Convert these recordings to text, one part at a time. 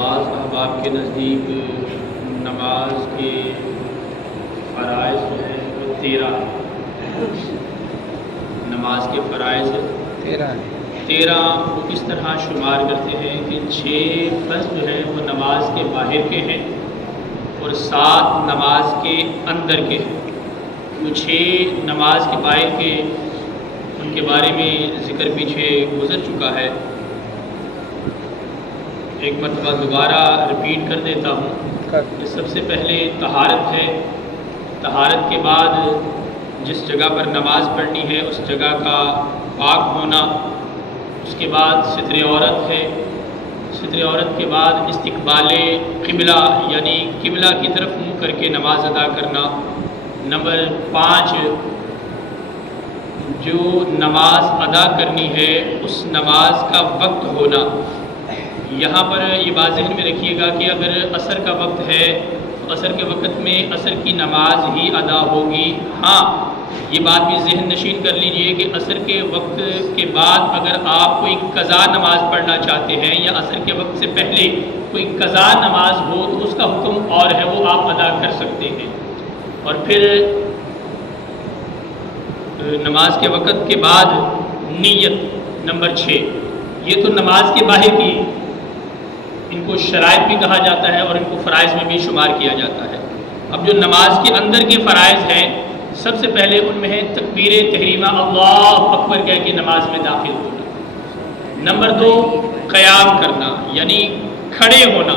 بعض احباب کے نزدیک نماز کے فرائض جو ہیں وہ 13 نماز کے فرائض 13 وہ اس طرح شمار کرتے ہیں کہ 6 فرض جو ہیں وہ نماز کے باہر کے ہیں اور 7 نماز کے اندر کے ہیں۔ وہ 6 نماز کے باہر کے ان کے بارے میں ذکر پیچھے گزر چکا ہے، ایک مرتبہ دوبارہ رپیٹ کر دیتا ہوں کہ سب سے پہلے طہارت ہے۔ طہارت کے بعد جس جگہ پر نماز پڑھنی ہے اس جگہ کا پاک ہونا، اس کے بعد ستر عورت ہے، ستر عورت کے بعد استقبال قبلہ یعنی قبلہ کی طرف منہ کر کے نماز ادا کرنا۔ نمبر 5 جو نماز ادا کرنی ہے اس نماز کا وقت ہونا۔ یہاں پر یہ بات ذہن میں رکھیے گا کہ اگر عصر کا وقت ہے تو عصر کے وقت میں عصر کی نماز ہی ادا ہوگی۔ ہاں یہ بات بھی ذہن نشین کر لیجئے کہ عصر کے وقت کے بعد اگر آپ کوئی قضا نماز پڑھنا چاہتے ہیں یا عصر کے وقت سے پہلے کوئی قضا نماز ہو تو اس کا حکم اور ہے، وہ آپ ادا کر سکتے ہیں۔ اور پھر نماز کے وقت کے بعد نیت نمبر 6، یہ تو نماز کے باہر کی، ان کو شرائط بھی کہا جاتا ہے اور ان کو فرائض میں بھی شمار کیا جاتا ہے۔ اب جو نماز کے اندر کے فرائض ہیں سب سے پہلے ان میں ہے تکبیر تحریمہ، اللہ اکبر کہہ کے نماز میں داخل ہونا۔ نمبر 2 قیام کرنا یعنی کھڑے ہونا۔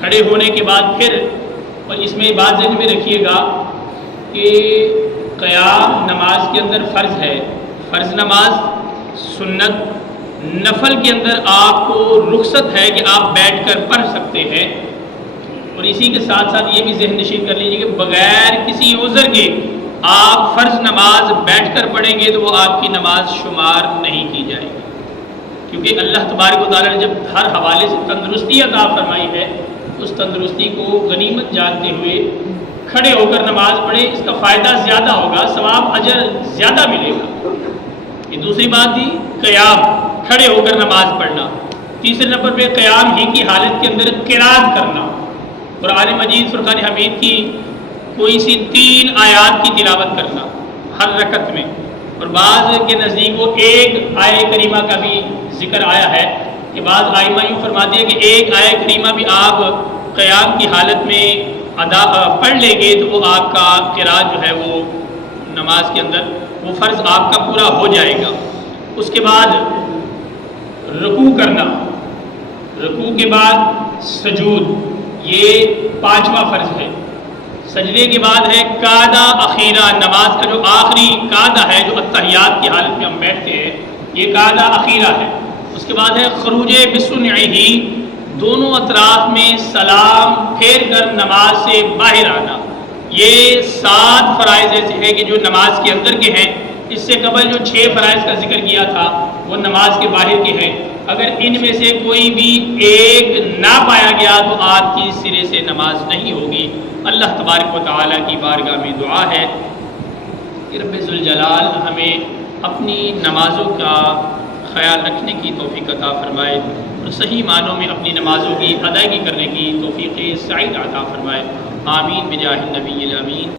کھڑے ہونے کے بعد پھر، اور اس میں بات ذہن میں رکھیے گا کہ قیام نماز کے اندر فرض ہے، فرض نماز، سنت، نفل کے اندر آپ کو رخصت ہے کہ آپ بیٹھ کر پڑھ سکتے ہیں۔ اور اسی کے ساتھ ساتھ یہ بھی ذہن نشین کر لیجیے کہ بغیر کسی عذر کے آپ فرض نماز بیٹھ کر پڑھیں گے تو وہ آپ کی نماز شمار نہیں کی جائے گی، کیونکہ اللہ تبارک و تعالیٰ نے جب ہر حوالے سے تندرستی عطا فرمائی ہے اس تندرستی کو غنیمت جانتے ہوئے کھڑے ہو کر نماز پڑھے، اس کا فائدہ زیادہ ہوگا، ثواب اجر زیادہ ملے گا۔ یہ دوسری بات تھی قیام، کھڑے ہو کر نماز پڑھنا۔ تیسرے نمبر پہ قیام ہی کی حالت کے اندر قرات کرنا، قرآن مجید فرقان حمید کی کوئی سی 3 آیات کی تلاوت کرنا ہر رکعت میں۔ اور بعض کے نزدیک وہ ایک آیہ کریمہ کا بھی ذکر آیا ہے کہ بعض ائمہ یوں فرماتے ہیں کہ ایک آیہ کریمہ بھی آپ قیام کی حالت میں پڑھ لیں گے تو وہ آپ کا قرات جو ہے وہ نماز کے اندر وہ فرض آپ کا پورا ہو جائے گا۔ اس کے بعد رکوع کرنا، رکوع کے بعد سجود، یہ 5واں فرض ہے۔ سجدے کے بعد ہے قعدہ اخیرہ، نماز کا جو آخری قعدہ ہے جو اتحیات کی حالت میں ہم بیٹھتے ہیں، یہ قعدہ اخیرہ ہے۔ اس کے بعد ہے خروج بسنعہ، دونوں اطراف میں سلام پھیر کر نماز سے باہر آنا۔ یہ 7 فرائض ایسے ہیں کہ جو نماز کے اندر کے ہیں۔ اس سے قبل جو 6 فرائض کا ذکر کیا تھا وہ نماز کے باہر کے ہیں۔ اگر ان میں سے کوئی بھی ایک نہ پایا گیا تو آپ کی سرے سے نماز نہیں ہوگی۔ اللہ تبارک و تعالیٰ کی بارگاہ میں دعا ہے کہ رب ذوالجلال ہمیں اپنی نمازوں کا خیال رکھنے کی توفیق عطا فرمائے اور صحیح معنوں میں اپنی نمازوں کی ادائیگی کرنے کی توفیق سعید عطا فرمائے۔ آمین بجاہ النبی الامین۔